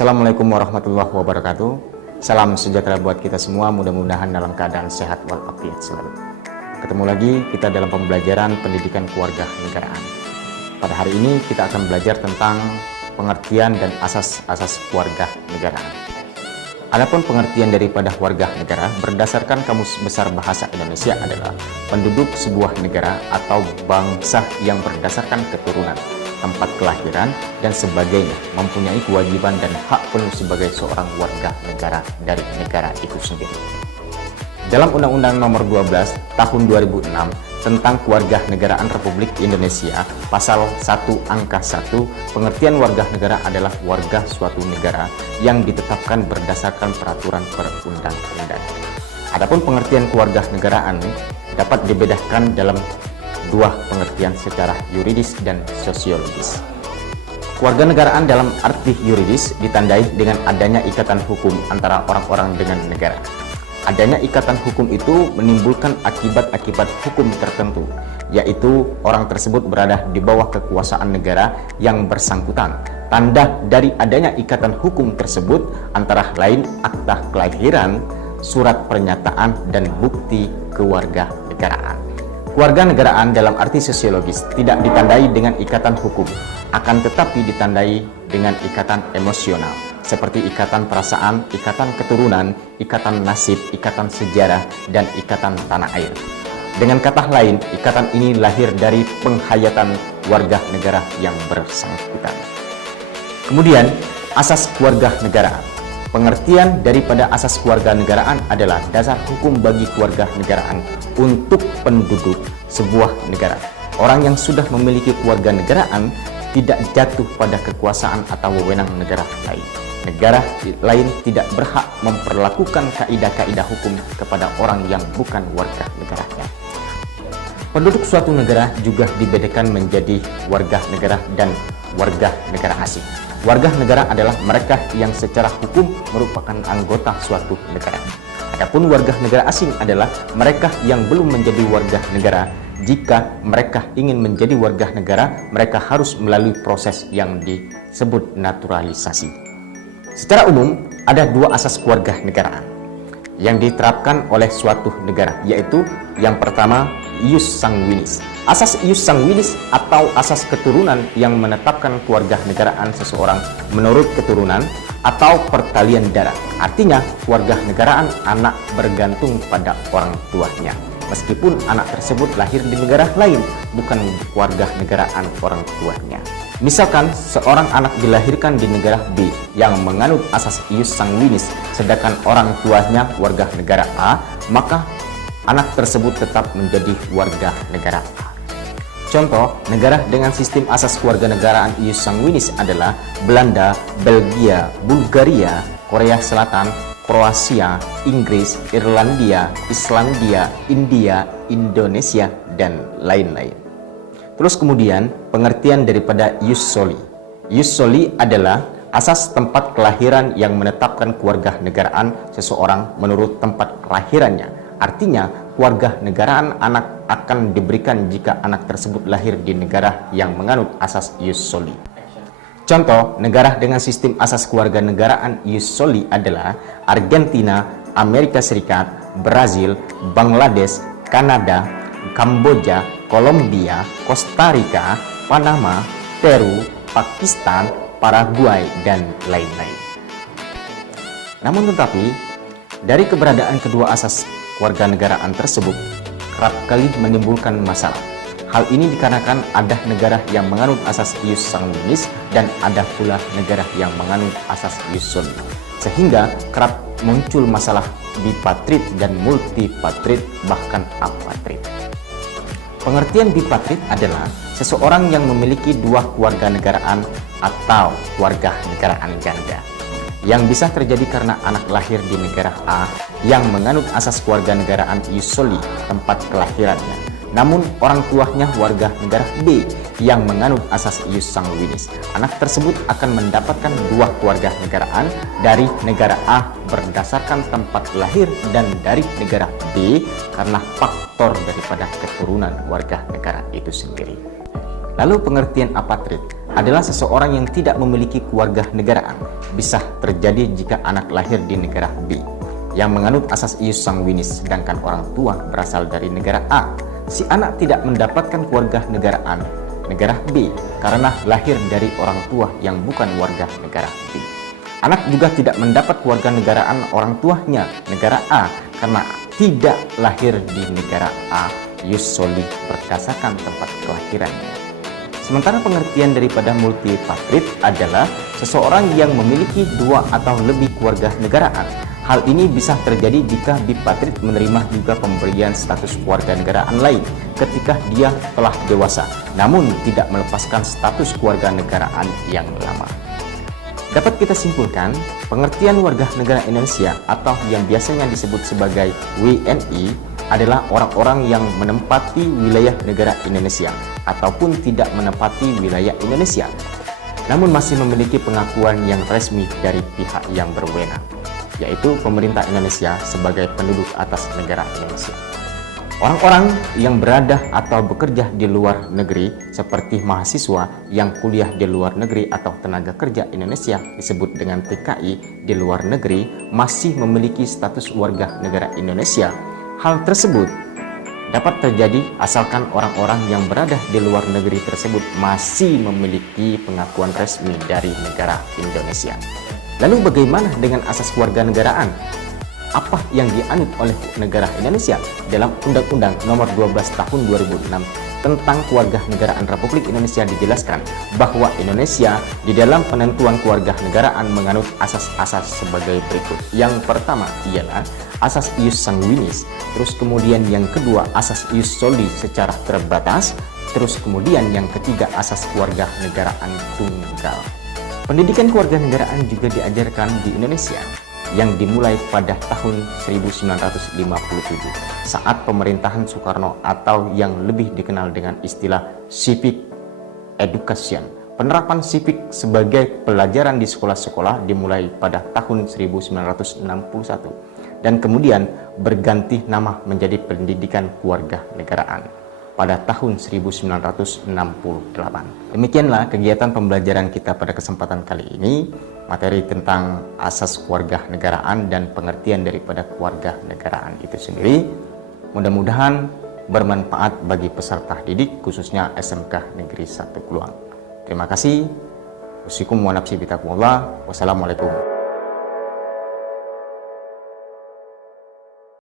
Assalamualaikum warahmatullahi wabarakatuh. Salam sejahtera buat kita semua, mudah-mudahan dalam keadaan sehat walafiat selalu. Ketemu lagi kita dalam pembelajaran pendidikan keluarga negaraan. Pada hari ini kita akan belajar tentang pengertian dan asas-asas keluarga negaraan. Adapun pengertian daripada warga negara berdasarkan Kamus Besar Bahasa Indonesia adalah penduduk sebuah negara atau bangsa yang berdasarkan keturunan, tempat kelahiran, dan sebagainya mempunyai kewajiban dan hak penuh sebagai seorang warga negara dari negara itu sendiri. Dalam Undang-Undang Nomor 12 Tahun 2006 tentang Kewarganegaraan Republik Indonesia, Pasal 1 Angka 1, pengertian warga negara adalah warga suatu negara yang ditetapkan berdasarkan peraturan perundang-undangan. Adapun pengertian kewarganegaraan dapat dibedakan dalam dua pengertian secara yuridis dan sosiologis. Kewarganegaraan dalam arti yuridis ditandai dengan adanya ikatan hukum antara orang-orang dengan negara. Adanya ikatan hukum itu menimbulkan akibat-akibat hukum tertentu, yaitu orang tersebut berada di bawah kekuasaan negara yang bersangkutan. Tanda dari adanya ikatan hukum tersebut antara lain akta kelahiran, surat pernyataan, dan bukti kewarganegaraan. Kewarganegaraan dalam arti sosiologis tidak ditandai dengan ikatan hukum, akan tetapi ditandai dengan ikatan emosional, seperti ikatan perasaan, ikatan keturunan, ikatan nasib, ikatan sejarah, dan ikatan tanah air. Dengan kata lain, ikatan ini lahir dari penghayatan warga negara yang bersangkutan. Kemudian, asas kewarganegaraan. Pengertian daripada asas kewarganegaraan adalah dasar hukum bagi kewarganegaraan untuk penduduk sebuah negara. Orang yang sudah memiliki kewarganegaraan tidak jatuh pada kekuasaan atau wewenang negara lain. Negara lain tidak berhak memperlakukan kaidah-kaidah hukum kepada orang yang bukan warga negaranya. Penduduk suatu negara juga dibedakan menjadi warga negara dan warga negara asing. Warga negara adalah mereka yang secara hukum merupakan anggota suatu negara. Adapun warga negara asing adalah mereka yang belum menjadi warga negara. Jika mereka ingin menjadi warga negara, mereka harus melalui proses yang disebut naturalisasi. Secara umum, ada dua asas kewarganegaraan yang diterapkan oleh suatu negara, yaitu yang pertama, ius sanguinis. Asas ius sanguinis atau asas keturunan yang menetapkan kewarganegaraan seseorang menurut keturunan atau pertalian darah. Artinya, kewarganegaraan anak bergantung pada orang tuanya, meskipun anak tersebut lahir di negara lain, bukan kewarganegaraan orang tuanya. Misalkan seorang anak dilahirkan di negara B yang menganut asas ius sanguinis, sedangkan orang tuanya warga negara A, maka anak tersebut tetap menjadi warga negara A. Contoh, negara dengan sistem asas kewarganegaraan ius sanguinis adalah Belanda, Belgia, Bulgaria, Korea Selatan, Kroasia, Inggris, Irlandia, Islandia, India, Indonesia, dan lain-lain. Terus kemudian pengertian daripada ius soli. Ius soli adalah asas tempat kelahiran yang menetapkan kewarganegaraan seseorang menurut tempat kelahirannya. Artinya, kewarganegaraan anak akan diberikan jika anak tersebut lahir di negara yang menganut asas ius soli. Contoh, negara dengan sistem asas kewarganegaraan ius soli adalah Argentina, Amerika Serikat, Brazil, Bangladesh, Kanada, Kamboja, Kolombia, Kosta Rika, Panama, Peru, Pakistan, Paraguay, dan lain-lain. Namun tetapi, dari keberadaan kedua asas kewarganegaraan tersebut kerap kali menimbulkan masalah. Hal ini dikarenakan ada negara yang menganut asas ius sanguinis dan ada pula negara yang menganut asas ius soli, sehingga kerap muncul masalah bipatrit dan multipatrit, bahkan apatrit. Pengertian bipatrit adalah seseorang yang memiliki dua kewarganegaraan atau kewarganegaraan ganda, yang bisa terjadi karena anak lahir di negara A yang menganut asas kewarganegaraan ius soli, tempat kelahirannya, namun orang tuanya warga negara B yang menganut asas ius sanguinis. Anak tersebut akan mendapatkan dua kewarganegaraan dari negara A berdasarkan tempat lahir dan dari negara B karena faktor daripada keturunan warga negara itu sendiri. Lalu pengertian apatrid adalah seseorang yang tidak memiliki keluarga negaraan. Bisa terjadi jika anak lahir di negara B yang menganut asas ius sanguinis, sedangkan orang tua berasal dari negara A. Si anak tidak mendapatkan keluarga negaraan negara B karena lahir dari orang tua yang bukan warga negara B. Anak juga tidak mendapat keluarga negaraan orang tuanya negara A karena tidak lahir di negara A ius soli berdasarkan tempat kelahirannya. Sementara pengertian daripada multipatrid adalah seseorang yang memiliki 2 atau lebih keluarga negaraan. Hal ini bisa terjadi jika bipatrid menerima juga pemberian status keluarga negaraan lain ketika dia telah dewasa, namun tidak melepaskan status keluarga negaraan yang lama. Dapat kita simpulkan, pengertian warga negara Indonesia atau yang biasanya disebut sebagai WNI adalah orang-orang yang menempati wilayah negara Indonesia ataupun tidak menempati wilayah Indonesia, namun masih memiliki pengakuan yang resmi dari pihak yang berwenang, yaitu pemerintah Indonesia sebagai penduduk atas negara Indonesia. Orang-orang yang berada atau bekerja di luar negeri seperti mahasiswa yang kuliah di luar negeri atau tenaga kerja Indonesia disebut dengan TKI di luar negeri masih memiliki status warga negara Indonesia. Hal tersebut dapat terjadi asalkan orang-orang yang berada di luar negeri tersebut masih memiliki pengakuan resmi dari negara Indonesia. Lalu bagaimana dengan asas kewarganegaraan? Apa yang dianut oleh negara Indonesia dalam Undang-Undang Nomor 12 Tahun 2006 tentang Kewarganegaraan Republik Indonesia dijelaskan bahwa Indonesia di dalam penentuan kewarganegaraan menganut asas-asas sebagai berikut. Yang pertama ialah asas ius sanguinis, terus kemudian yang kedua asas ius soli secara terbatas, terus kemudian yang ketiga asas kewarganegaraan tunggal. Pendidikan kewarganegaraan juga diajarkan di Indonesia yang dimulai pada tahun 1957 saat pemerintahan Soekarno atau yang lebih dikenal dengan istilah civic education. Penerapan civic sebagai pelajaran di sekolah-sekolah dimulai pada tahun 1961 dan kemudian berganti nama menjadi pendidikan kewarganegaraan pada tahun 1968. Demikianlah kegiatan pembelajaran kita pada kesempatan kali ini, materi tentang asas kewarganegaraan dan pengertian daripada kewarganegaraan itu sendiri. Mudah-mudahan bermanfaat bagi peserta didik khususnya SMK Negeri 1 Kluang. Terima kasih. Wassalamualaikum warahmatullahi wabarakatuh. Wassalamualaikum.